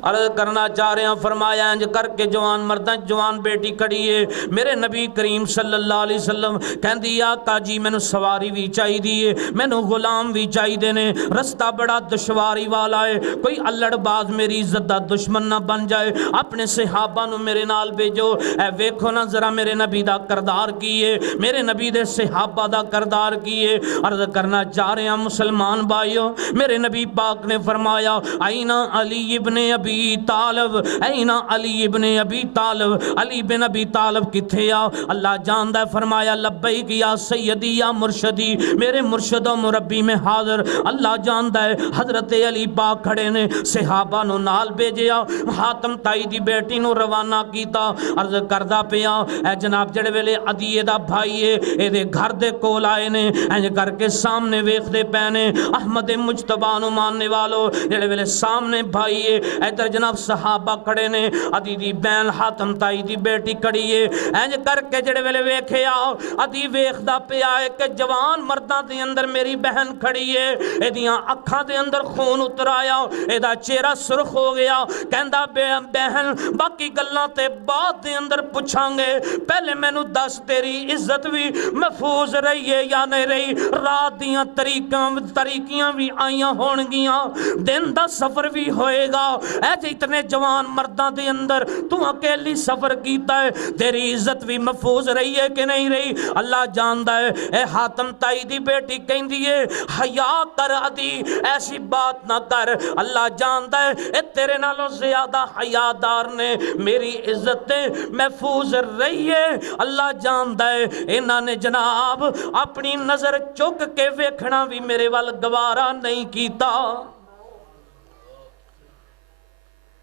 عرض کرنا چاہ رہے ہیں فرمایا انج کر کے جوان مرداں جوان بیٹی کھڑی ہے، میرے نبی کریم صلی اللہ علیہ وسلم کہندی آقا جی مینوں سواری بھی چاہی دیئے، مینوں غلام بھی چاہی دینے، رستہ بڑا دشواری والا ہے، کوئی الڑ باز میری عزت دا دشمن نہ بن جائے، اپنے صحابہ نو میرے نال بھیجو۔ اے ویکھو نا ذرا میرے نبی دا کردار کیے، میرے نبی دے صحابہ دا کردار کیے۔ عرض کرنا چاہ رہے ہیں مسلمان بھائیو، میرے نبی پاک نے فرمایا اینا علی ابن ابی طالب، اینا علی ابن ابی طالب، علی بن ابی طالب کتھے آ؟ اللہ جاندہ ہے، فرمایا لبیک یا سیدی یا مرشدی، میرے مرشد و مربی میں حاضر۔ اللہ جاندہ ہے حضرت علی پاک کھڑے نے، صحابہ نو نال بھیجیا، حاتم تائی دی بیٹی نو روانہ کیتا۔ عرض کردہ پیا اے جناب جڑے ویلے عدیے دا بھائی ہے اے دے گھر دے کول آئے نے، انج کر کے سامنے ویکھ دے پینے احمد مجتبی نو ماننے والو، جڑے ویلے سامنے بھائی ہے ادھر جناب صحابہ کھڑے نے، عدی دی بین حاتم تائی دی بیٹی کھڑی ہے، انج کر کے جڑے ویلے ویکھے آؤ عدی ویکھدا پیا ہے کہ جوان مرداں دے اندر میری بہن کھڑی ہے، ایدیاں اکھاں دے اندر خون اتر آیا، ایدا چہرہ سرخ ہو گیا، کہندا بہن باقی گلاں تے بعد دے اندر پوچھاں گے، پہلے مینوں دس تیری عزت بھی محفوظ رہی ہے یا نہیں رہی، رات دیاں طریقیاں بھی آئیاں ہونگیاں، دن دا سفر بھی ہوئے گا، اے جے اتنے جوان مرداں دے اندر تو اکیلی سفر کیتا ہے، تیری عزت بھی محفوظ رہی ہے کہ نہیں رہی؟ اللہ جاندہ ہے۔ اے حاتم تائی دی بیٹی کہندی ہے حیا کر عدی، ایسی بات نہ کر، اللہ جاندہ ہے اے تیرے نالوں زیادہ حیادار نے، میری عزت محفوظ رہی ہے۔ اللہ جاندہ ہے انہاں نے جناب اپنی نظر چک کے ویکھنا بھی میرے وال گوارا نہیں کیتا۔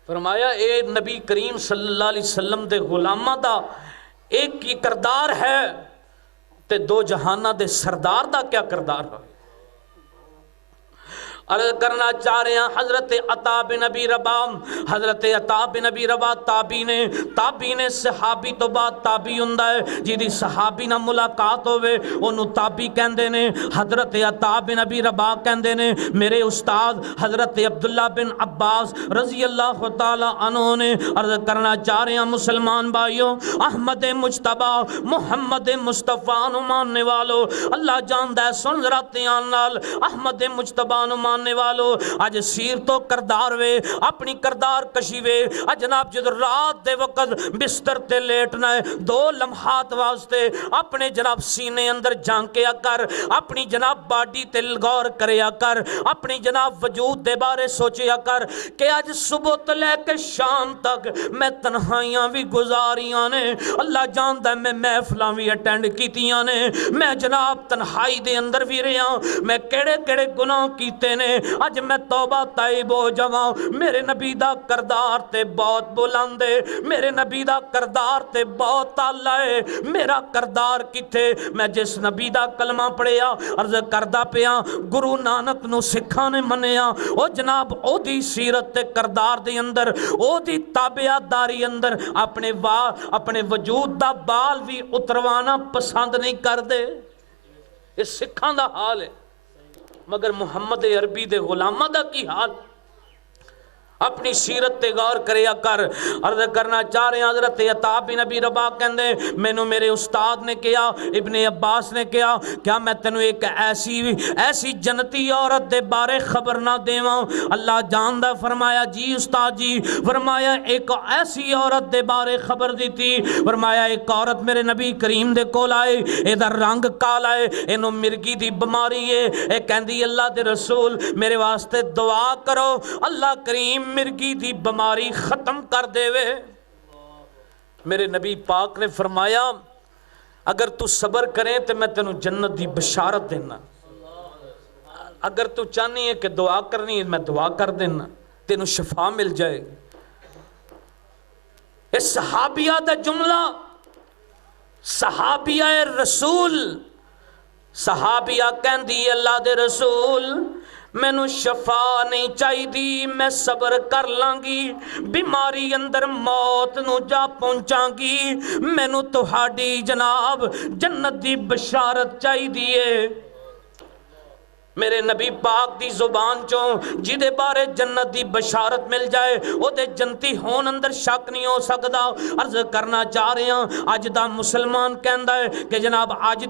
فرمایا اے نبی کریم صلی اللہ علیہ وسلم دے غلامہ دا ایک کی کردار ہے تے دو جہانہ دے سردار دا کیا کردار ہے؟ عرض کرنا چاہ رہے ہیں حضرت عطا بن ابی رباح، حضرت عطا بن ابی رباح تابعی نے صحابی تو بعد تابعی ہوندا ہے، جیدی صحابی نہ ملاقات ہوئے انہوں تابعی کہندے نے۔ حضرت عطا بن ابی رباح کہندے نے میرے استاد حضرت عبداللہ بن عباس رضی اللہ تعالی عنہ نے، عرض کرنا چاہ رہے ہیں مسلمان بھائیوں، احمد مجتبی محمد مصطفیٰ نو ماننے والو، اللہ جاندہ ہے سن ذرا دھیان نال، احمد مجتبی نو ماننے والو آج سیر تو کردار وے، اپنی کردار کشی وے، جناب جد رات دے وقت بستر تے لیٹنا ہے، دو لمحات واسطے اپنے جناب سینے اندر جھانکیا کر، اپنی جناب باڈی تے غور کریا کر، اپنی جناب وجود دے بارے سوچیا کر کہ آج صبح تو لے کے شام تک میں تنہائیاں بھی گزاریاں نے، اللہ جانتا ہے میں محفلاں بھی اٹینڈ کیتیاں نے، میں جناب تنہائی دے اندر بھی رہا، میں کیڑے کیڑے گناہ کیتے نے، اج میں توبہ تائب ہو جاواں، میرے نبی دا کردار تے بہت بلند ہے، میرے نبی دا کردار تے بہت اعلیٰ ہے، میرا کردار کتے؟ میں جس نبی دا کلمہ پڑھیا عرض کردہ پیا گرو نانک نو سکھاں نے منیا، او جناب او دی سیرت تے کردار دے اندر، او دی تابعہ داری اندر اپنے وجود دا بال بھی اتروانا پسند نہیں کر دے، اس سکھاں دا حال ہے، مگر محمد عربی دے غلامہ دا کی حال؟ اپنی سیرت تے غور کریا کر۔ عرض کرنا چاہ رہے ہیں حضرت عطا بن ابی رباح کہندے مینوں میرے استاد نے کیا، ابن عباس نے کیا کیا میں تینوں ایک ایسی جنتی عورت دے بارے خبر نہ دیواں؟ اللہ جاندہ فرمایا جی استاد جی، فرمایا ایک ایسی عورت دے بارے خبر دیتی، فرمایا ایک عورت میرے نبی کریم دے کول آئے، ایدہ رنگ کالا ہے، اینو مرگی دی بماری ہے، اے کہندی اللہ دے رسول میرے واسطے دعا کرو اللہ کریم مرگی دی بماری ختم کر دے وے۔ میرے نبی پاک نے فرمایا اگر تو صبر کریں تو میں تینوں جنت دی بشارت دینا، اگر تو چاہنی ہے کہ دعا کرنی ہے میں دعا کر دینا، تینوں شفا مل جائے گی۔ اس صحابیہ دا جملہ، صحابیہ رسول، صحابیہ کہندی اللہ دے رسول مینوں شفا نہیں چاہی دی، میں صبر کر لانگی، بیماری اندر موت نو جا پہنچاں گی، مینوں تہاڈی جناب جنت دی بشارت چاہی دیئے۔ میرے نبی پاک دی زبان چوں جدے بارے جنت دی بشارت مل جائے او دے جنتی ہون اندر شک نہیں ہو سکدا۔ عرض کرنا چاہ رہے ہیں اج دا مسلمان کہندا ہے کہ جناب اج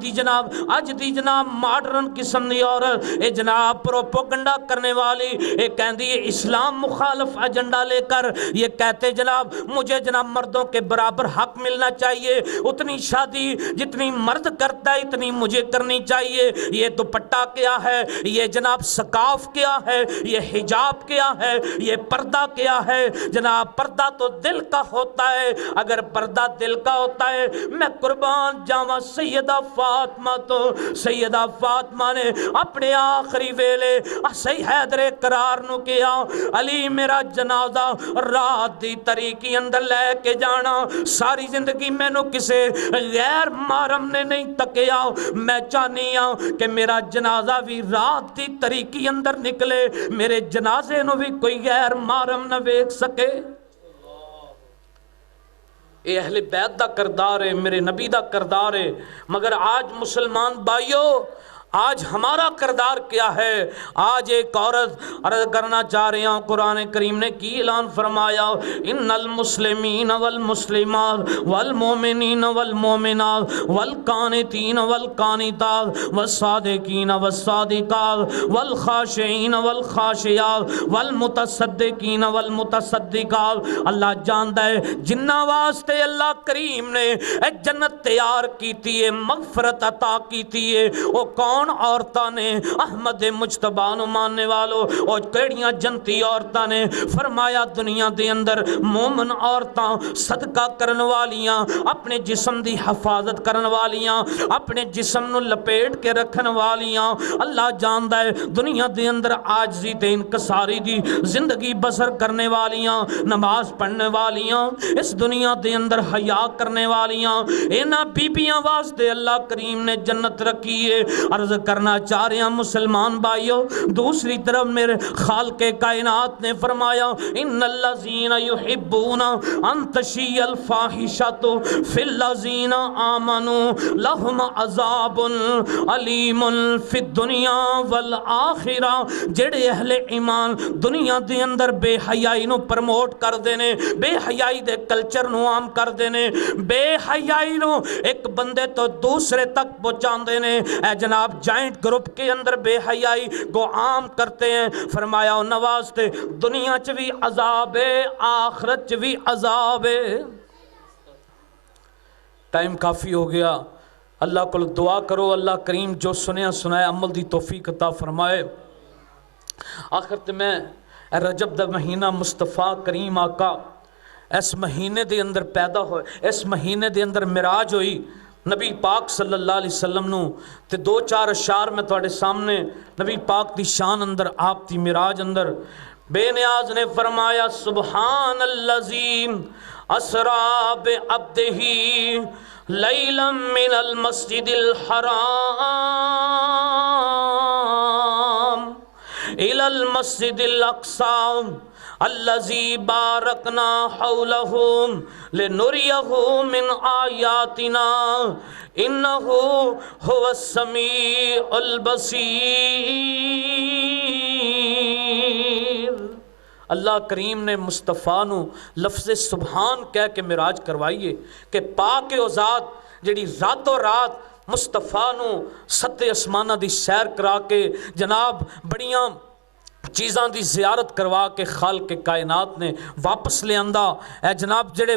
دی جناب ماڈرن قسم دی عورت اے جناب پروپیگنڈا کرنے والی اے کہندی ہے اسلام مخالف ایجنڈا لے کر یہ کہتے جناب مجھے جناب مردوں کے برابر حق ملنا چاہیے، اتنی شادی جتنی مرد کرتا ہے اتنی مجھے کرنی چاہیے، یہ دوپٹہ کیا ہے، یہ جناب سقاف کیا ہے، یہ حجاب کیا ہے، یہ پردہ کیا ہے۔ جناب پردہ تو دل کا ہوتا ہے، اگر پردہ دل کا ہوتا ہے میں قربان جاواں سیدہ فاطمہ تو سیدہ فاطمہ نے اپنے آخری ویلے صحیح حیدر قرار نو کیا علی میرا جنازہ رات دی طریقی اندر لے کے جانا، ساری زندگی میں نو کسے غیر محرم نے نہیں تکیا، میں چاہنی ہوں کہ میرا جنازہ بھی رات دی طریقی اندر نکلے، میرے جنازے نو بھی کوئی غیر محرم نہ ویکھ سکے۔ اے اہل بیت دا کردار ہے، میرے نبی دا کردار ہے، مگر آج مسلمان بھائیو آج ہمارا کردار کیا ہے؟ آج ایک عورت عرض کرنا چاہ رہے ہیں قرآن کریم نے کی اعلان فرمایا ان المسلمین والمسلمات والمومنین والمومنات والقانتین والقانتات والصادقین والصادقات والخاشعین والخاشعات والمتصدقین والمتصدقات۔ اللہ جانتا ہے جنہ واسطے اللہ کریم نے جنت تیار کیتی ہے، مغفرت عطا کیتی ہے، وہ کون عورتاں نے؟ احمد مجتبی نو ماننے والو اور کیڑیاں جنتی عورتاں نے؟ فرمایا دنیا دے اندر مومن عورتاں صدقہ کرن والیاں، اپنے جسم دی حفاظت کرن والیاں، اپنے جسم نو لپیٹ کے رکھن والیاں۔ اللہ جاندا ہے دنیا دے اندر عاجزی تے انکساری دی زندگی بسر کرنے والیاں، نماز پڑھنے والیاں، اس دنیا دے اندر حیا کرنے والیاں، انہاں بیبییاں واسطے اللہ کریم نے جنت رکھی ہے۔ عرض کرنا چاہ رہے ہیں مسلمان بھائیو دوسری طرف میرے خالق کائنات نے فرمایا ان الذین یحبون ان تشیع الفاحشۃ فی الذین آمنوا لہم عذاب علیم فی الدنیا والآخرہ۔ جڑے اہل ایمان دنیا دے اندر بے حیائی نو پرموٹ کر دینے، بے حیائی دے کلچر نو عام کر دینے، بے حیائی نو ایک بندے تو دوسرے تک پہنچان دینے، اے جناب جائنٹ گروپ کے اندر بے حیائی کو عام کرتے ہیں۔ فرمایا انہاں واسطے دنیا چ بھی عذاب ہے، آخرت چ بھی عذاب ہے۔ ٹائم کافی ہو گیا، اللہ کو دعا کرو اللہ کریم جو سنیا سنایا عمل دی توفیق عطا فرمائے۔ آخر تے میں رجب دا مہینہ مصطفیٰ کریم آقا اس مہینے دے اندر پیدا ہوئے، اس مہینے دے اندر معراج ہوئی نبی پاک صلی اللہ علیہ وسلم نو، تے دو چار اشعار میں تواڈے سامنے نبی پاک دی شان اندر آپ دی معراج اندر بے نیاز نے فرمایا سبحان الذی اسری بعبدہ لیلا من المسجد الحرام الی المسجد الاقصی الذی بارکنا حولہ لنریہ من آیاتنا انہ هو السمیع البصیر۔ اللہ کریم نے مصطفیٰ نو لفظ سبحان کہہ کے معراج کروائیے کہ پاک و ذات جڑی رات و رات مصطفیٰ نو ستے اسمانہ دی سیر کرا کے جناب بڑیاں چیزاں دی زیارت کروا کے خالق کائنات نے واپس لے آندا۔ اے جناب جڑے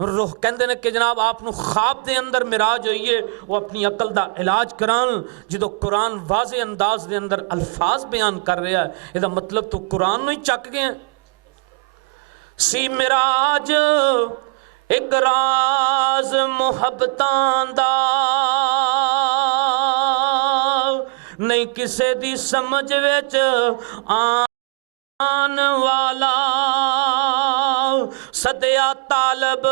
روح کہندے نے کہ جناب آپ نو خواب دے اندر معراج ہوئیے، وہ اپنی عقل دا علاج کران جدو قرآن واضح انداز دے اندر الفاظ بیان کر رہا ہے، یہ دا مطلب تو قرآن نو ہی چک گئے ہیں۔ سی معراج ایک راز محبتاں دا نہیں کسے دی سمجھ وچ آن والا، صدیا طالب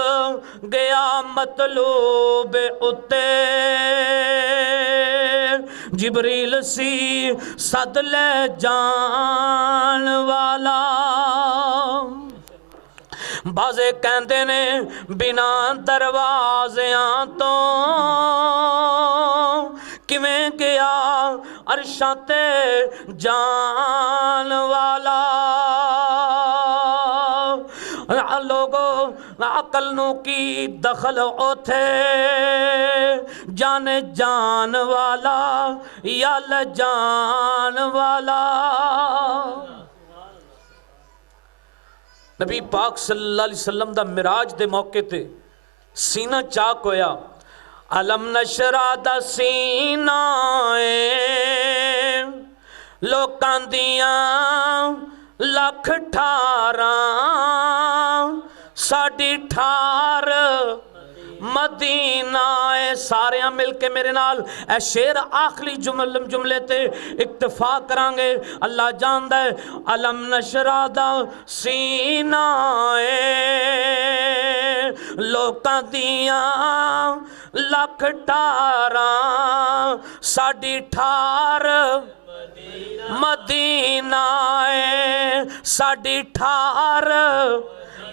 گیا مطلوب اتے، جبریل سی صد لے جان والا۔ بازے کہندے نے بنا دروازیاں تو کیویں گیا، عرشاں تے جان والا لوگو عقل نو کی دخل اوتھے جان جان والا یا جان والا نبی پاک صلی اللہ علیہ وسلم دا معراج دے موقع تے سینہ چاک ہویا علم نشرہ دا سینہ لوکاں دیاں لکھ ٹھاراں ساڑی ٹھار مدینہ سارے مل کے میرے نال اے شیر آخری جملے تے اکتفا کرانگے اللہ جاندہ ہے علم نشرہ دا سینہ لوکاں دیاں لکھ ٹھاراں ساڑی ٹھار مدینہ ساڑی ٹھار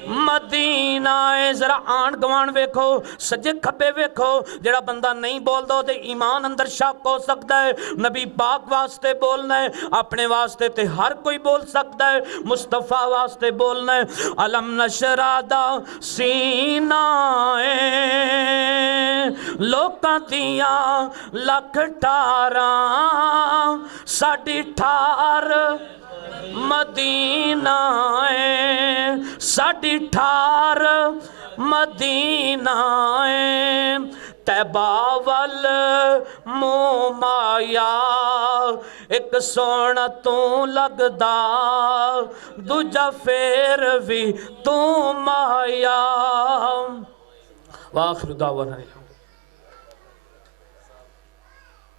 مدینہ ذرا آن گوان ویکھو سجے کھپے ویکھو جڑا بندہ نہیں بول دو دے ایمان اندر شک ہو سکتا ہے نبی پاک واسطے بولنا ہے اپنے واسطے تے ہر کوئی بول سکتا ہے مصطفیٰ واسطے بولنا ہے علم نشرہ دا سینہ لوکاں دیاں لکھ ٹھاراں ساڑی ٹھار مدینہ ساڑی ٹھار مدینہ طیبہ وال مومایا ایک سونا تو لگدا دوجا پھر بھی تو مایا وآخر دعوانا